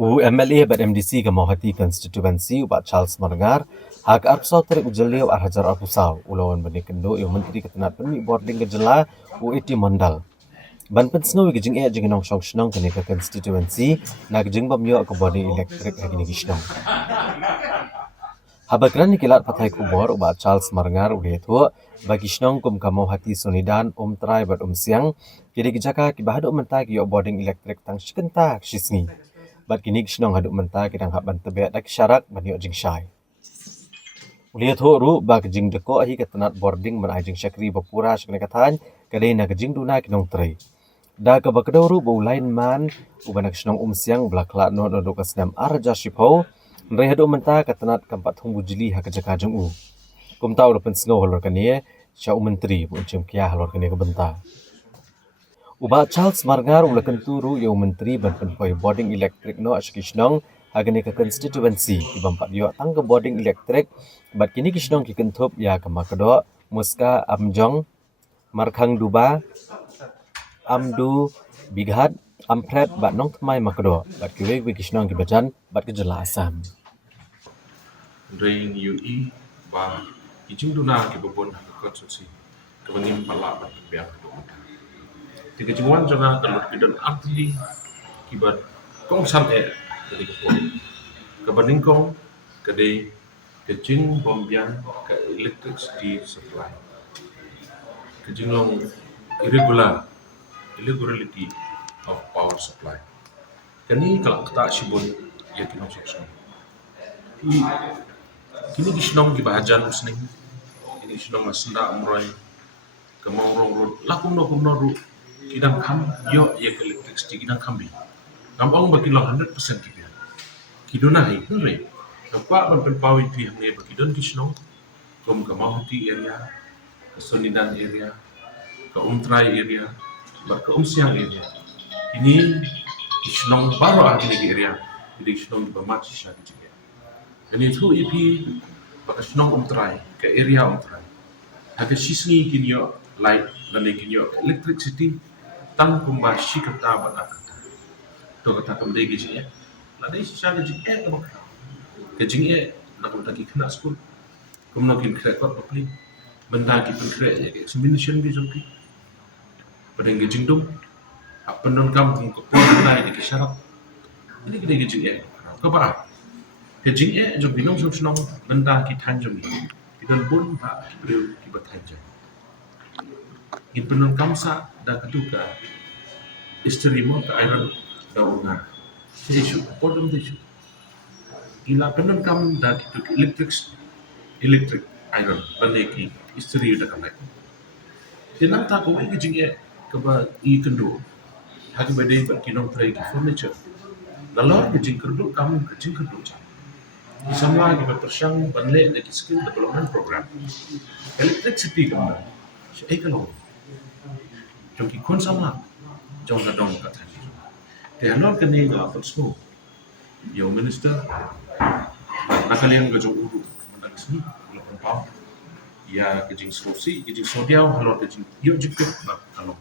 MLA bat MDC ke Mauhati constituency ubat Charles Margar hak arpsau terik ujeliu arhajar arpusau ulawan bani kendo yang menteri ketenat penmi boarding ke jela iti mandal ban pensno gijing jing nong shong shnong kene ke constituency na gijing bam yo ke body electric hagini gishnong habakran kilat patai kubor ubat Charles Margar udetu bagi shnong kum ke Mauhati Sunidan trai bat siang kiri gijaka ki bahado mentak yo boarding electric tang shikenta shisni bat kini gishnong haduk mentak kidang hak ban tebet dak syarat ban yo jing shai Ulihat ru bak jing deko ahi ketenat boarding ban ajing syakri bapura syakne katan kadai na jing duna kinong trai. Da ka bakdo ru bu lain man ubanak shnong siang blakla no do kasnam arja shipho ndai hadu menta ketenat kampat hung bujili ha kajaka jung u. Kum tau depan snow halor kanie sya menteri bu cem kia halor kanie ke benta. Uba Charles Margar ulakan turu yo menteri ban penpoi boarding electric no asyikishnong agani ke constituency di bampat yo tangga boarding electric bat kini kishnong ki kentup ya ke makdo muska amjong markhang duba amdu bighat ampret bat nong tmai makdo bat kiwe kishnong ki bajan bat ke jela asam Drain UI ba ijing duna ki babon konstitusi kebenim pala bat biak tiga jingwan jona dalut kidan arti kibat kong sam dari kepon kebening kong kedai kejing bombian ke electricity supply kejing long irregularity of power supply kani kalau kita sibun ya kinong section kini gisnong ki bahajan usning kini gisnong masenda amroy kemaurong road lakum no ru kidang kam yo ya ke electricity kidang kambi kampong bagi long 100% kibia kidona hai nure apa ban pawi ti hamne bagi don gisnong kum ke Mauhati area ke Sunidan area ke Trai area ke siang area ini gisnong baru ada di area jadi gisnong di bamachi syadi juga dan itu ipi baka gisnong Trai ke area Trai hake sisni kinyo light dan kinyo electricity tang kumba shikata bata to kata kamde giji ya ladai sisa giji to baka giji na kumta ki kena school kumno kin krekot papli benda ki pen krek ya examination gi jompi pada giji dum apenon kam ko pon di kisyarat ini gede giji ko ba giji jom binong jom benda ki tanjung idan bun ba breu ki batanja in penon kamsa da keduka istri mo ka iron daunga isu problem isu ila penon kam da kitu electric iron baleki istri da kamai tinang ta ko igi jinge ka ba I kendo hagi bade ba kinong tray ki furniture lalor ki jing kerdu kamu ki jing kerdu sama lagi berpersyang banle lagi skill development program electricity kamu syai kalau jom ki kun sama jom ka dong kata te anor kene ga apsmo yo minister nakalian ga jong uru mandak sini lo pau ya kejing sosi kejing sodiau halor kejing yo jikut ba halor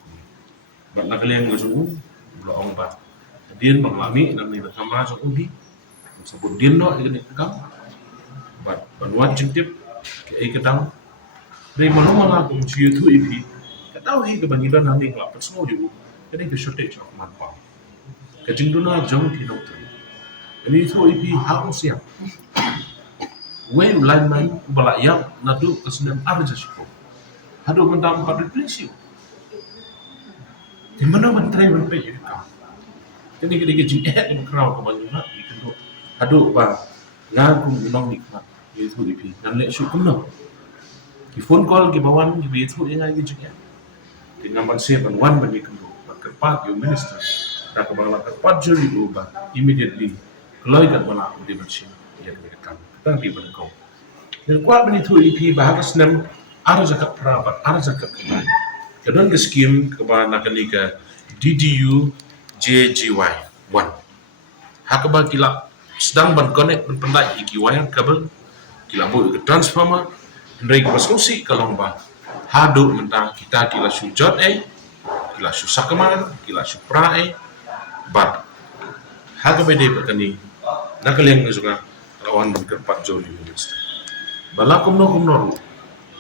ba nakalian ga jong lo ong ba dien banglami nan ni kamera jong undi sabut dien no ini kam ba banwan jintip ke ikatang dei maloma ko chiu tu ipi katau hi ke bangidan nang ni ngap semua ju kene ke shortage of manpower ke jingduna jong ki no tu ini tu ipi haus ya we lineman bala ya nadu kesenam arja siko hadu mendam pada prinsip di mana menteri berpe kene ke jing ke kraw ke bangidan ikendo hadu ba ngaku nong nikmat itu ipi dan le syukum no ki phone call ki bawan ki betu yang ai juga di number 71 bagi kendo kepat you minister da ka bangla kepat juri ubah immediately kalau ikan bala di bersih ya mereka kita di berkau dan kuat bani tu ipi bahas nem arja ka prabat arja ka kemai kedon ke skim ke bana kanika DDU JGY 1 hakaba kila sedang ban connect ban pendai iki wire kabel kila bo ke transformer ndai ke paskusi kalong ba hadu mentang kita kila sujud kila susakaman kila supra bat Haga bede bakani nakaliang na juga lawan berkerpat jauh di Indonesia. Bala kumno ru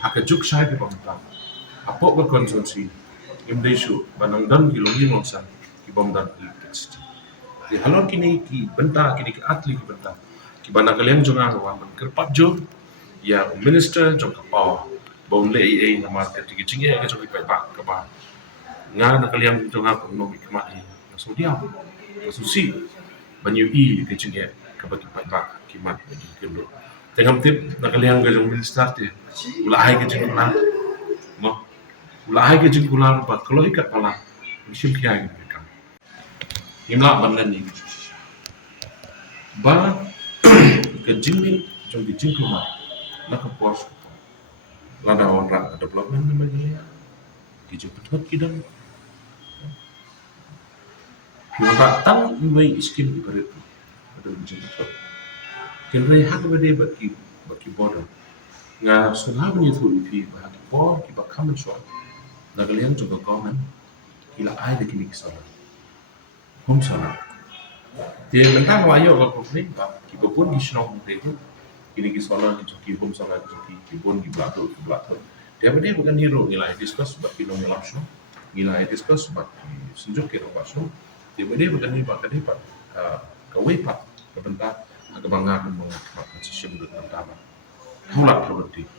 haka juk sai ke bangta. Apo ba konsumsi imdeshu banang dan kilongi mongsan ki bamdan electricity. Di halon kini ki benta kini ki atli ki benta. Ki bana kalian juga lawan berkerpat jauh ya minister jong kapau baun le ai na market ki jinge ke jong ki pa ka ba. Nga nakaliang juga kumno ki kemati. So dia susi banyu i ke jinge ka ba ki pa ki mat ki kendo. Tengam tip nakaliang ke jong minister te ulahai ke jing kular no ulahai ke jing kular ba kalau ikat pala sim kia ke kam imla banlan ni ba ke jing ni jong ke jing kular na ka pos lada orang development na magi ki jing petot kidang kita tang iwai iskin ibarat ada jing petot kenre hak bade baki border nga sunga ni thu ipi ba ki por ki ba kam so nagalian juga government ila ai de kini kisala hum sala te mentang wa yo ko ni ba ki ba pun ki sno de tu kini kisala ki hum sala ki pun ki blato dia bade bukan hero nilai discuss ba ki no nilai nilai discuss ba sunjuk ke ba so dia bade bukan ni ba ka ni pa ka we pa ka benta ka bangga ka mo ka sistem de tama Hula produktif.